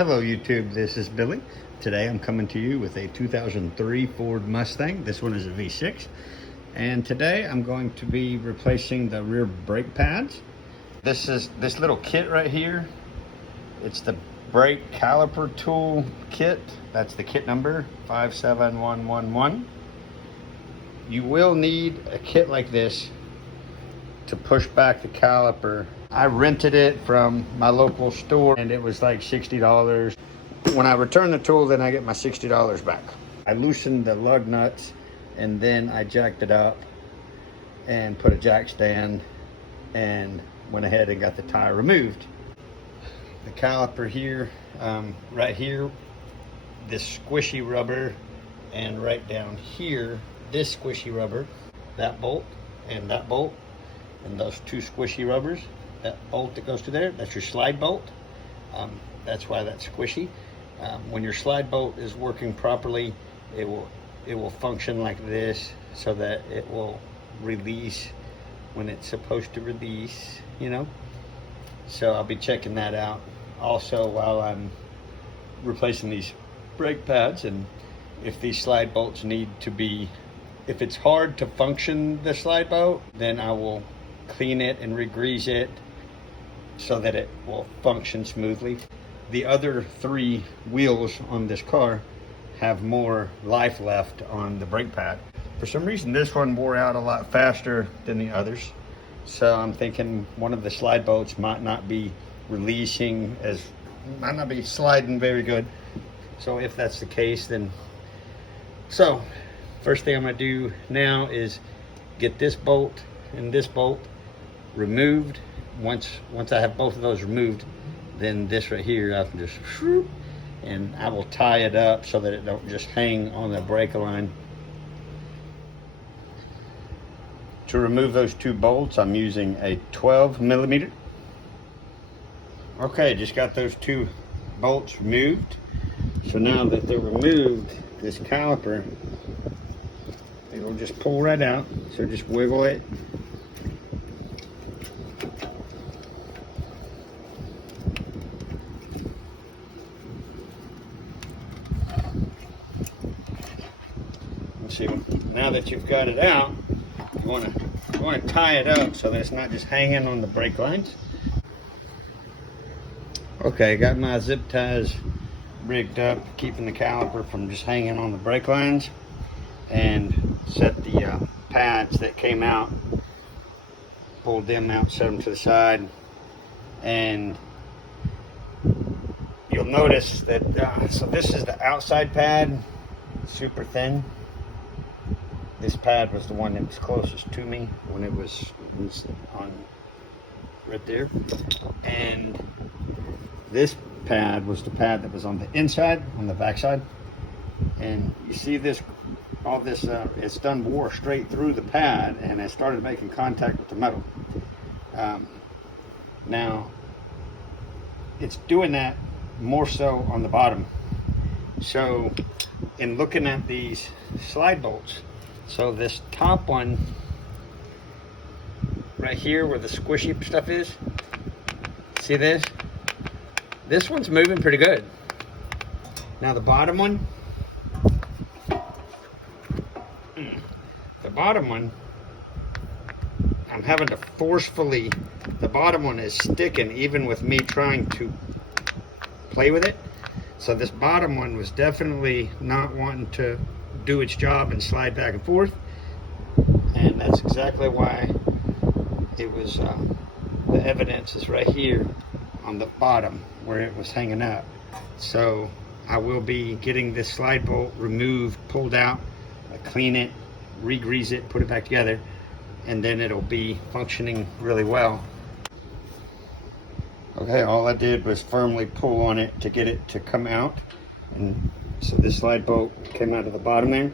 Hello YouTube, this is Billy. Today I'm coming to you with a 2003 Ford Mustang. This one is a V6. And today I'm going to be replacing the rear brake pads. This is this little kit right here. It's the brake caliper tool kit. That's the kit number 57111. You will need a kit like this to push back the caliper. I rented it from my local store and it was like $60. When I return the tool, then I get my $60 back. I loosened the lug nuts and then I jacked it up and put a jack stand and went ahead and got the tire removed. The caliper here, right here, this squishy rubber, and right down here, this squishy rubber, that bolt and that bolt, and those two squishy rubbers, that bolt that goes to there, that's your slide bolt. That's why that's squishy. When your slide bolt is working properly, it will function like this so that it will release when it's supposed to release, you know. So I'll be checking that out also while I'm replacing these brake pads. And if these slide bolts need to be, if it's hard to function the slide bolt, then I will clean it and re-grease it so that it will function smoothly. The other three wheels on this car have more life left on the brake pad. For some reason, this one wore out a lot faster than the others. So I'm thinking one of the slide bolts might not be releasing might not be sliding very good. So if that's the case, then, so first thing I'm gonna do now is get this bolt and this bolt removed. Once I have both of those removed, then this right here I can just whoop, and I will tie it up so that it don't just hang on the brake line. To remove those two bolts, I'm using a 12mm. Okay, just got those two bolts removed. So now that they're removed, this caliper, it'll just pull right out. So just wiggle it. See, now that you've got it out, you want to tie it up so that it's not just hanging on the brake lines. Okay, got my zip ties rigged up, keeping the caliper from just hanging on the brake lines, and set the pads that came out, pulled them out, set them to the side, and you'll notice that so this is the outside pad, super thin. This pad was the one that was closest to me when it was on right there. And this pad was the pad that was on the inside, on the back side. And you see this, all this, it's done wore straight through the pad and it started making contact with the metal. Now, it's doing that more so on the bottom. So, in looking at these slide bolts, so this top one, right here where the squishy stuff is, see this? This one's moving pretty good. Now the bottom one, I'm having to forcefully, the bottom one is sticking even with me trying to play with it. So this bottom one was definitely not wanting to do its job and slide back and forth, and that's exactly why it was the evidence is right here on the bottom where it was hanging up. So I will be getting this slide bolt removed, pulled out, clean it, re-grease it, put it back together, and then it'll be functioning really well. Okay, all I did was firmly pull on it to get it to come out, and so this slide bolt came out of the bottom there,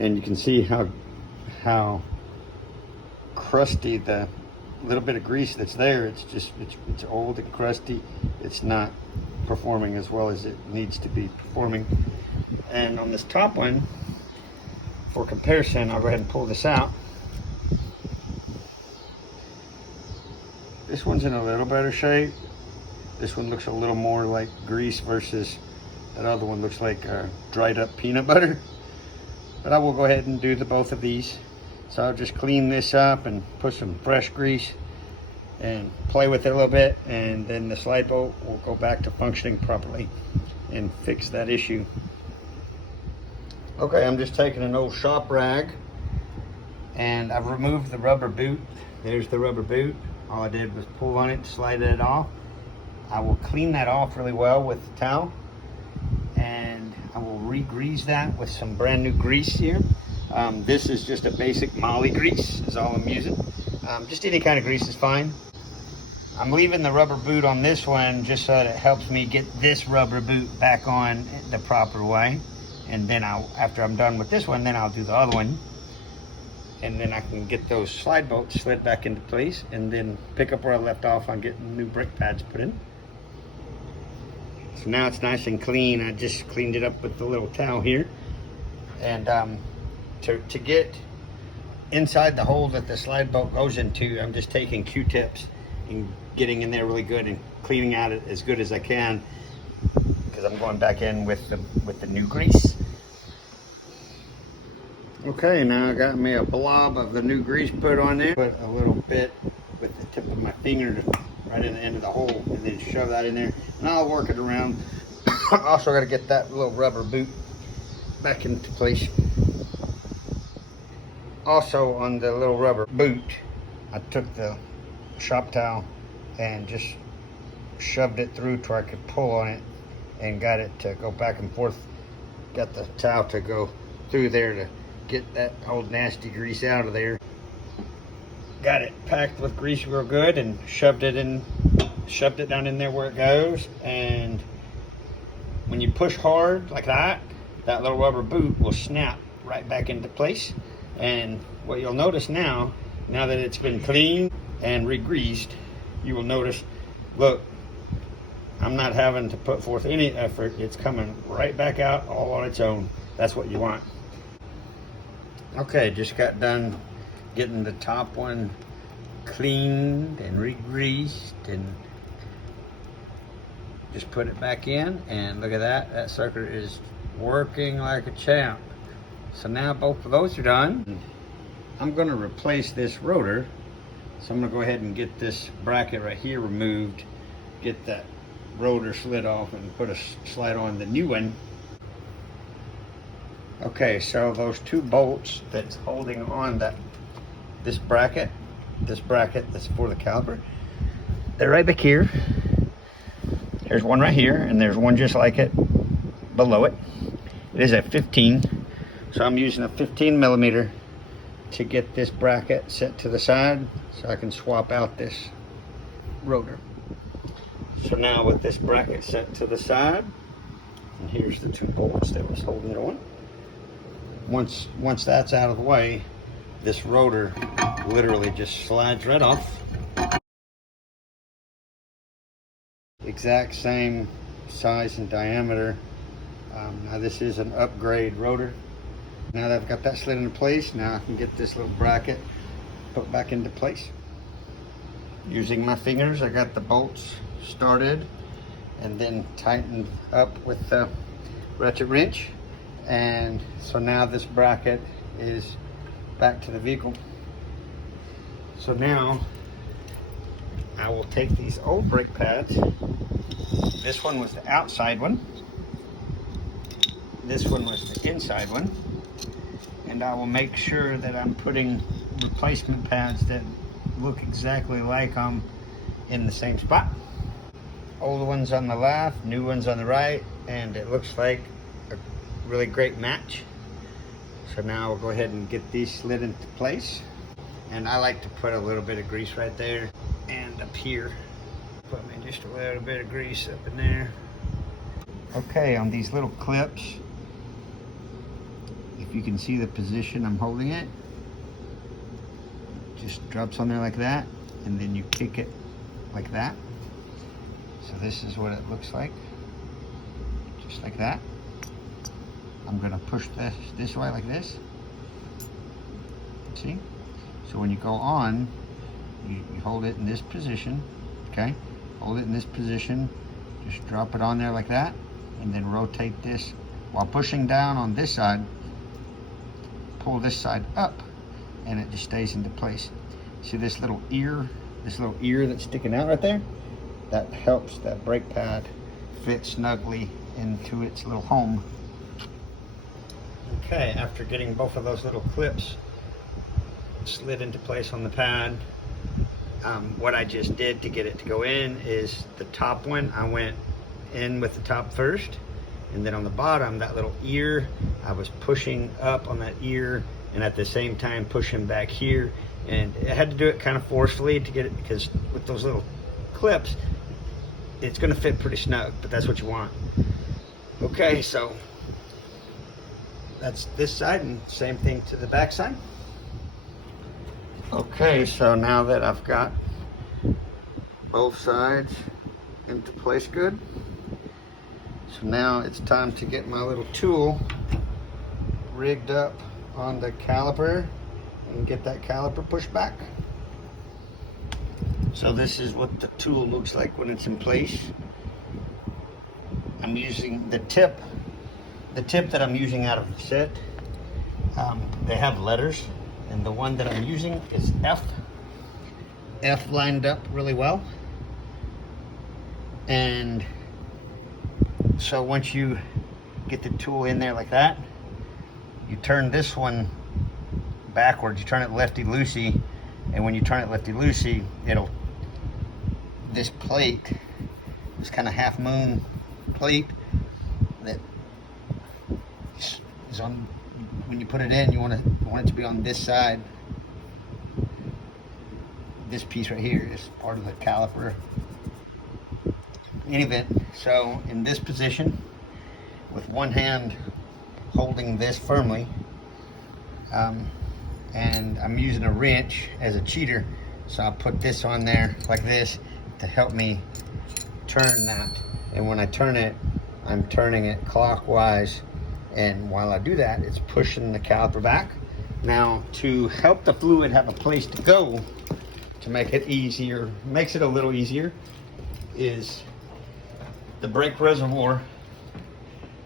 and you can see how crusty the little bit of grease that's there. It's just it's old and crusty. It's not performing as well as it needs to be performing. And on this top one, for comparison, I'll go ahead and pull this out. This one's in a little better shape. This one looks a little more like grease versus that other one looks like dried up peanut butter. But I will go ahead and do the both of these. So I'll just clean this up and put some fresh grease and play with it a little bit, and then the slide bolt will go back to functioning properly and fix that issue. Okay, I'm just taking an old shop rag and I've removed the rubber boot. There's the rubber boot. All I did was pull on it, slide it off. I will clean that off really well with the towel, and I will re-grease that with some brand new grease here. This is just a basic Molly grease is all I'm using. Just any kind of grease is fine. I'm leaving the rubber boot on this one just so that it helps me get this rubber boot back on the proper way. And then after I'm done with this one, then I'll do the other one. And then I can get those slide bolts slid back into place and then pick up where I left off on getting new brake pads put in. So now it's nice and clean. I just cleaned it up with the little towel here. And to get inside the hole that the slide bolt goes into, I'm just taking Q-tips and getting in there really good and cleaning out it as good as I can, because I'm going back in with the new grease. Okay, now I got me a blob of the new grease put on there. Put a little bit with the tip of my finger right in the end of the hole, and then shove that in there, and I'll work it around. Also got to get that little rubber boot back into place. Also on the little rubber boot, I took the shop towel and just shoved it through to where I could pull on it and got it to go back and forth. Got the towel to go through there to get that old nasty grease out of there. Got it packed with grease real good and shoved it down in there where it goes. And when you push hard like that little rubber boot will snap right back into place. And what you'll notice now that it's been cleaned and re-greased, you will notice, look, I'm not having to put forth any effort. It's coming right back out all on its own. That's what you want. Okay, just got done getting the top one cleaned and re-greased, and just put it back in, and look at that sucker is working like a champ. So now both of those are done. I'm going to replace this rotor, so I'm going to go ahead and get this bracket right here removed, get that rotor slid off, and put a slide on the new one. Okay, so those two bolts that's holding on this bracket that's for the caliper, they're right back here. There's one right here, and there's one just like it below it. It is a 15, so I'm using a 15 millimeter to get this bracket set to the side so I can swap out this rotor. So now with this bracket set to the side, and here's the two bolts that was holding it on. Once that's out of the way, this rotor literally just slides right off. Exact same size and diameter. Now this is an upgrade rotor. Now that I've got that slid into place, now I can get this little bracket put back into place. Using my fingers, I got the bolts started and then tightened up with the ratchet wrench. And so now this bracket is back to the vehicle. So now I will take these old brake pads. This one was the outside one. This one was the inside one. And I will make sure that I'm putting replacement pads that look exactly like them in the same spot. Old ones on the left, new ones on the right, and it looks like a really great match. So now we'll go ahead and get these slid into place. And I like to put a little bit of grease right there and up here. Put me just a little bit of grease up in there. Okay, on these little clips, if you can see the position I'm holding it, just drops on there like that, and then you kick it like that. So this is what it looks like, just like that. I'm gonna push this way like this. See? So when you go on, you hold it in this position, okay? hold it in this position, just drop it on there like that, and then rotate this while pushing down on this side. Pull this side up, and it just stays into place. See this little ear that's sticking out right there? That helps that brake pad fit snugly into its little home. Okay, after getting both of those little clips slid into place on the pad, what I just did to get it to go in is the top one, I went in with the top first, and then on the bottom, that little ear, I was pushing up on that ear and at the same time pushing back here. And I had to do it kind of forcefully to get it, because with those little clips, it's gonna fit pretty snug, but that's what you want. Okay, so that's this side, and same thing to the back side. Okay, so now that I've got both sides into place good, so now it's time to get my little tool rigged up on the caliper and get that caliper pushed back. So this is what the tool looks like when it's in place. I'm using the tip that I'm using out of the set. They have letters, and the one that I'm using is F. F lined up really well. And so once you get the tool in there like that, you turn this one backwards, you turn it lefty-loosey, and when you turn it lefty-loosey, this plate, this kind of half moon plate that is on, when you put it in, you want it to be on this side. This piece right here is part of the caliper. In any event, so in this position, with one hand holding this firmly, and I'm using a wrench as a cheater, so I'll put this on there like this to help me turn that. And when I turn it, I'm turning it clockwise, and while I do that, it's pushing the caliper back. Now, to help the fluid have a place to go, to make it easier, makes it a little easier, is the brake reservoir,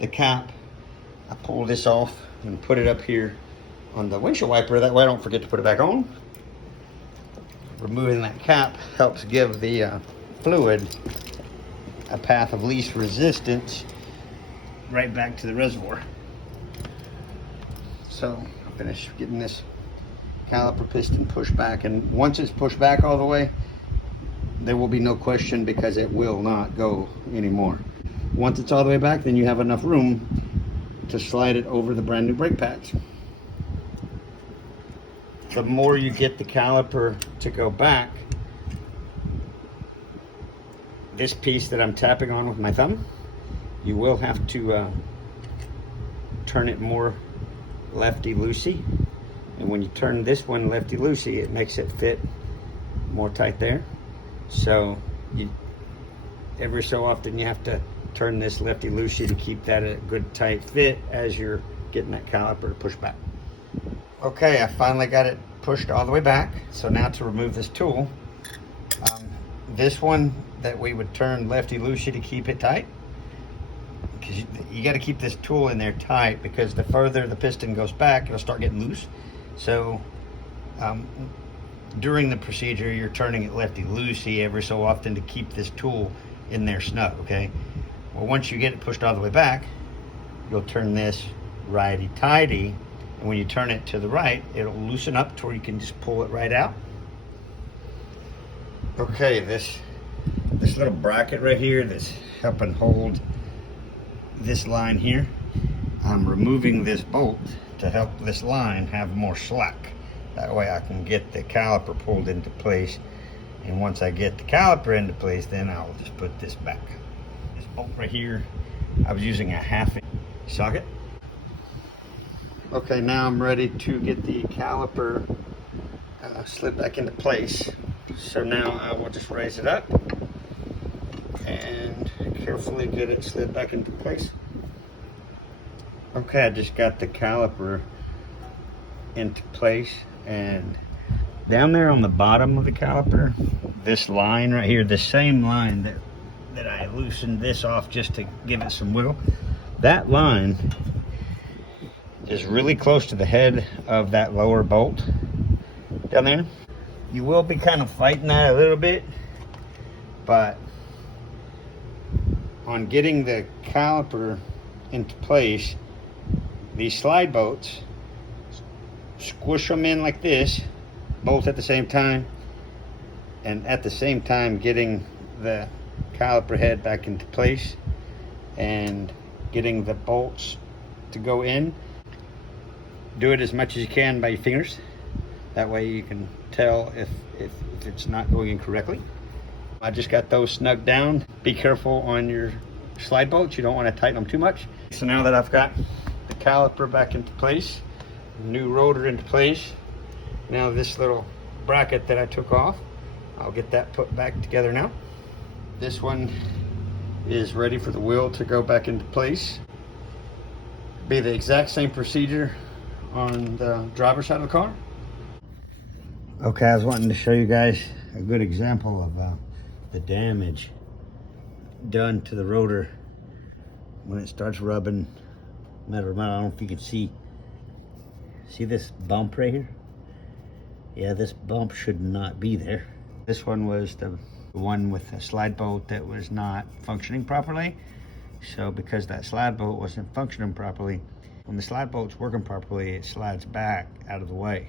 the cap. I pull this off and put it up here on the windshield wiper, that way I don't forget to put it back on. Removing that cap helps give the fluid a path of least resistance right back to the reservoir. So I'll finish getting this caliper piston pushed back, and once it's pushed back all the way, there will be no question, because it will not go anymore. Once it's all the way back, then you have enough room to slide it over the brand new brake pads. The more you get the caliper to go back, this piece that I'm tapping on with my thumb, you will have to turn it more lefty-loosey. And when you turn this one lefty-loosey, it makes it fit more tight there. So every so often you have to turn this lefty-loosey to keep that a good tight fit as you're getting that caliper pushed back. Okay, I finally got it pushed all the way back. So now to remove this tool, this one that we would turn lefty-loosey to keep it tight, because you got to keep this tool in there tight, because the further the piston goes back, it'll start getting loose. So during the procedure, you're turning it lefty-loosey every so often to keep this tool in there snug, okay? Well, once you get it pushed all the way back, you'll turn this righty-tighty, and when you turn it to the right, it'll loosen up to where you can just pull it right out. Okay, this little bracket right here that's helping hold this line here, I'm removing this bolt to help this line have more slack. That way I can get the caliper pulled into place, and once I get the caliper into place, then I'll just put this back. This bolt right here, I was using a 1/2" socket. Okay, now I'm ready to get the caliper slid back into place. So now I will just raise it up and carefully get it slid back into place. Okay, I just got the caliper into place, and Down there on the bottom of the caliper, this line right here, the same line that I loosened this off just to give it some wiggle, that line is really close to the head of that lower bolt down there. You will be kind of fighting that a little bit, but on getting the caliper into place, these slide bolts, squish them in like this, both at the same time, and at the same time getting the caliper head back into place and getting the bolts to go in. Do it as much as you can by your fingers. That way you can tell if it's not going in correctly. I just got those snugged down. Be careful on your slide bolts. You don't want to tighten them too much. So now that I've got the caliper back into place, new rotor into place, now this little bracket that I took off, I'll get that put back together now. This one is ready for the wheel to go back into place. Be the exact same procedure on the driver's side of the car. Okay, I was wanting to show you guys a good example of the damage done to the rotor when it starts rubbing metal. I don't know if you can see this bump right here. Yeah, this bump should not be there. This one was the one with the slide bolt that was not functioning properly. So because that slide bolt wasn't functioning properly, when the slide bolt's working properly, it slides back out of the way.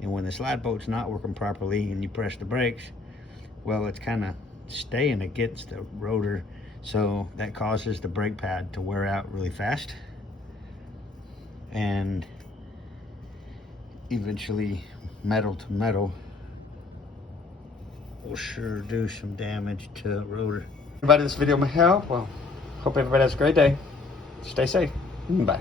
And when the slide bolt's not working properly and you press the brakes, well, it's kind of staying against the rotor, so that causes the brake pad to wear out really fast, and eventually metal to metal will sure do some damage to the rotor. Everybody, this video may help. Well, hope everybody has a great day. Stay safe. Bye.